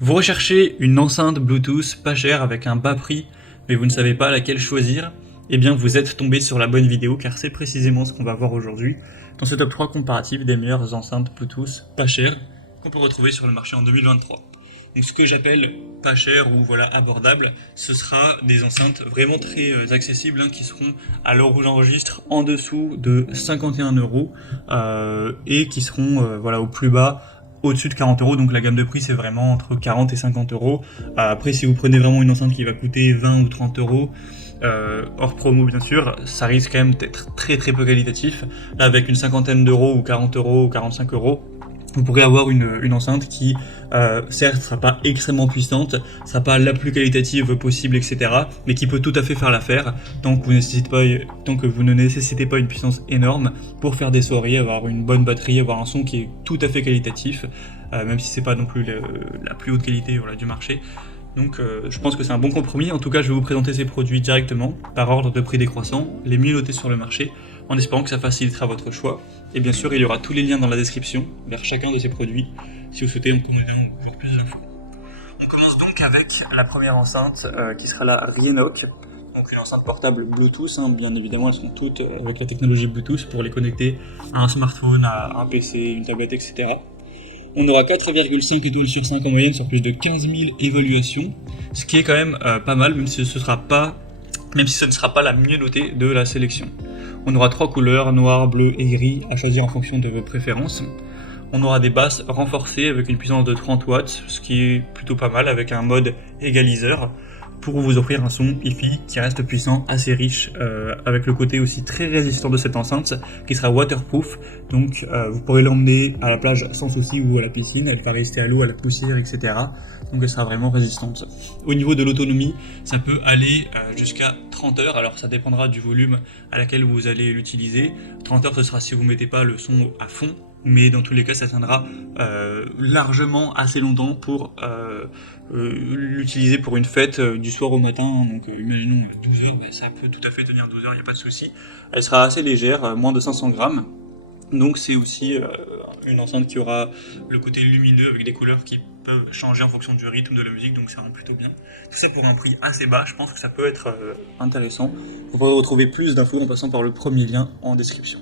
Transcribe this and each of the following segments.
Vous recherchez une enceinte Bluetooth pas chère avec un bas prix, mais vous ne savez pas laquelle choisir? Eh bien, vous êtes tombé sur la bonne vidéo car c'est précisément ce qu'on va voir aujourd'hui dans ce top 3 comparatif des meilleures enceintes Bluetooth pas chères qu'on peut retrouver sur le marché en 2023. Donc, ce que j'appelle pas cher ou voilà abordable, ce sera des enceintes vraiment très accessibles qui seront à l'heure où j'enregistre en dessous de 51 € et qui seront voilà au plus bas au-dessus de 40 €, donc la gamme de prix c'est vraiment entre 40 et 50 €. Après, si vous prenez vraiment une enceinte qui va coûter 20 ou 30 €, hors promo bien sûr, ça risque quand même d'être très très peu qualitatif. Là, avec une cinquantaine d'euros ou 40 € ou 45 €, vous pourrez avoir une enceinte qui, certes, sera pas extrêmement puissante, sera pas la plus qualitative possible, etc., mais qui peut tout à fait faire l'affaire tant que vous ne nécessitez pas une puissance énorme pour faire des soirées, avoir une bonne batterie, avoir un son qui est tout à fait qualitatif, même si c'est pas non plus la plus haute qualité voilà, du marché. Donc je pense que c'est un bon compromis. En tout cas, je vais vous présenter ces produits directement, par ordre de prix décroissant, les mieux notés sur le marché, en espérant que ça facilitera votre choix. Et bien sûr, il y aura tous les liens dans la description vers chacun de ces produits, si vous souhaitez en commander encore plus d'infos. On commence donc avec la première enceinte, qui sera la Rienoc. Donc une enceinte portable Bluetooth, bien évidemment, elles sont toutes avec la technologie Bluetooth pour les connecter à un smartphone, à un PC, une tablette, etc. On aura 4,5 étoiles sur 5 en moyenne sur plus de 15 000 évaluations, ce qui est quand même pas mal, même si ce ne sera pas la mieux notée de la sélection. On aura 3 couleurs, noir, bleu et gris, à choisir en fonction de vos préférences. On aura des basses renforcées avec une puissance de 30 watts, ce qui est plutôt pas mal, avec un mode égaliseur, pour vous offrir un son hi-fi qui reste puissant, assez riche, avec le côté aussi très résistant de cette enceinte, qui sera waterproof, donc vous pourrez l'emmener à la plage sans souci ou à la piscine, elle va résister à l'eau, à la poussière, etc. Donc elle sera vraiment résistante. Au niveau de l'autonomie, ça peut aller jusqu'à 30 heures, alors ça dépendra du volume à laquelle vous allez l'utiliser. 30 heures, ce sera si vous ne mettez pas le son à fond, mais dans tous les cas, ça tiendra largement assez longtemps pour l'utiliser pour une fête du soir au matin. Donc imaginons 12 heures, ça peut tout à fait tenir 12 heures, il n'y a pas de souci. Elle sera assez légère, moins de 500 grammes. Donc c'est aussi une enceinte qui aura le côté lumineux avec des couleurs qui peuvent changer en fonction du rythme de la musique, donc ça rend plutôt bien. Tout ça pour un prix assez bas, je pense que ça peut être intéressant. Vous pourrez retrouver plus d'infos en passant par le premier lien en description.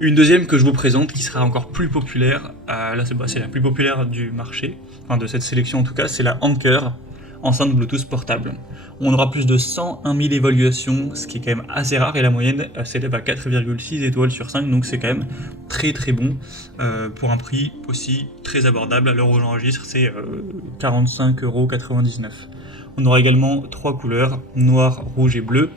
Une deuxième que je vous présente qui sera encore plus populaire, là c'est la plus populaire du marché, enfin de cette sélection en tout cas, c'est la Anker, enceinte Bluetooth portable. On aura plus de 101 000 évaluations, ce qui est quand même assez rare, et la moyenne s'élève à 4,6 étoiles sur 5, donc c'est quand même très très bon, pour un prix aussi très abordable. À l'heure où j'enregistre, c'est 45,99 €. On aura également 3 couleurs, noir, rouge et bleu.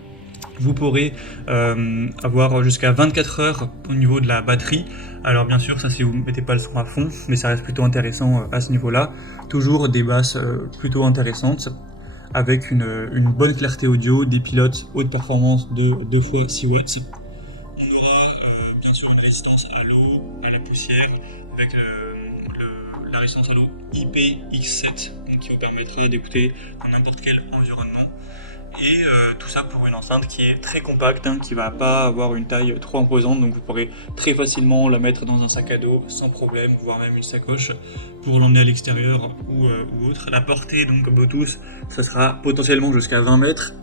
Vous pourrez avoir jusqu'à 24 heures au niveau de la batterie. Alors bien sûr, ça si vous ne mettez pas le son à fond, mais ça reste plutôt intéressant à ce niveau-là. Toujours des basses plutôt intéressantes, avec une bonne clarté audio, des pilotes haute performance de 2 fois 6 watts. On aura bien sûr une résistance à l'eau, à la poussière, avec la résistance à l'eau IPX7, qui vous permettra d'écouter dans n'importe quel environnement. Et tout ça pour une enceinte qui est très compacte, qui va pas avoir une taille trop imposante, donc vous pourrez très facilement la mettre dans un sac à dos sans problème, voire même une sacoche pour l'emmener à l'extérieur ou autre. La portée donc Bluetooth, ça sera potentiellement jusqu'à 20 mètres.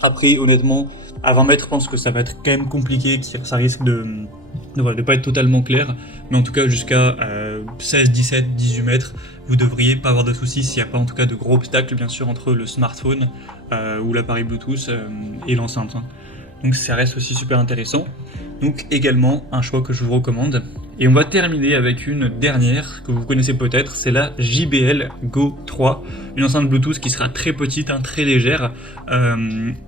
Après, honnêtement, à 20 mètres, je pense que ça va être quand même compliqué, ça risque de pas être totalement clair, mais en tout cas jusqu'à 16, 17, 18 mètres, vous devriez pas avoir de soucis s'il n'y a pas en tout cas de gros obstacles bien sûr entre le smartphone ou l'appareil Bluetooth et l'enceinte. Donc ça reste aussi super intéressant. Donc également un choix que je vous recommande. Et on va terminer avec une dernière que vous connaissez peut-être, c'est la JBL Go 3, une enceinte Bluetooth qui sera très petite, très légère,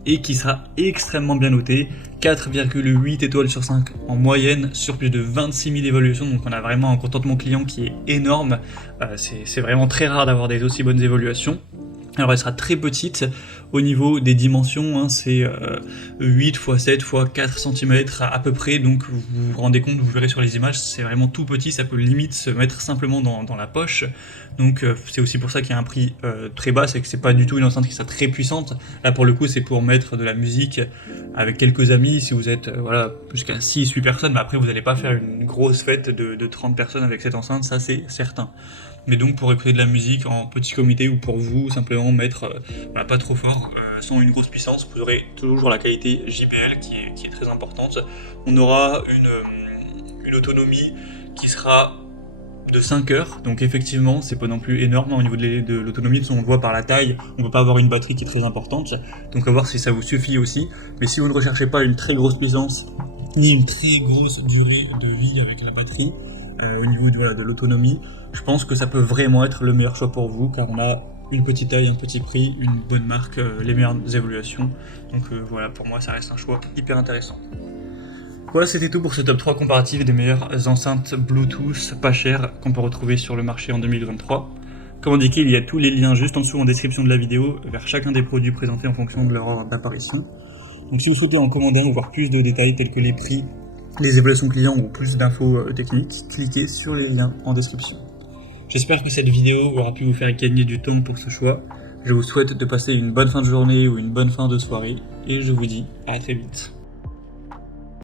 et qui sera extrêmement bien notée, 4,8 étoiles sur 5 en moyenne sur plus de 26 000 évaluations, donc on a vraiment un contentement client qui est énorme, c'est vraiment très rare d'avoir des aussi bonnes évaluations. Alors elle sera très petite au niveau des dimensions, c'est 8 x 7 x 4 cm à peu près, donc vous vous rendez compte, vous verrez sur les images, c'est vraiment tout petit, ça peut limite se mettre simplement dans la poche, donc c'est aussi pour ça qu'il y a un prix très bas, c'est que c'est pas du tout une enceinte qui soit très puissante. Là pour le coup c'est pour mettre de la musique avec quelques amis, si vous êtes jusqu'à 6-8 personnes, mais après vous n'allez pas faire une grosse fête de 30 personnes avec cette enceinte, ça c'est certain. mais donc pour écouter de la musique en petit comité ou pour vous simplement mettre voilà, pas trop fort, sans une grosse puissance, vous aurez toujours la qualité JBL qui est très importante. On aura une autonomie qui sera de 5 heures, donc effectivement c'est pas non plus énorme au niveau de l'autonomie, on le voit par la taille, on peut pas avoir une batterie qui est très importante, donc à voir si ça vous suffit aussi, mais si vous ne recherchez pas une très grosse puissance, ni une très grosse durée de vie avec la batterie, au niveau de l'autonomie, je pense que ça peut vraiment être le meilleur choix pour vous, car on a une petite taille, un petit prix, une bonne marque, les meilleures évaluations, donc voilà, pour moi ça reste un choix hyper intéressant. Voilà, c'était tout pour ce top 3 comparatif des meilleures enceintes Bluetooth pas chères qu'on peut retrouver sur le marché en 2023. Comme indiqué, il y a tous les liens juste en dessous en description de la vidéo vers chacun des produits présentés en fonction de leur ordre d'apparition. Donc si vous souhaitez en commander un ou voir plus de détails tels que les prix, les évaluations clients ou plus d'infos techniques, cliquez sur les liens en description. J'espère que cette vidéo aura pu vous faire gagner du temps pour ce choix. Je vous souhaite de passer une bonne fin de journée ou une bonne fin de soirée et je vous dis à très vite.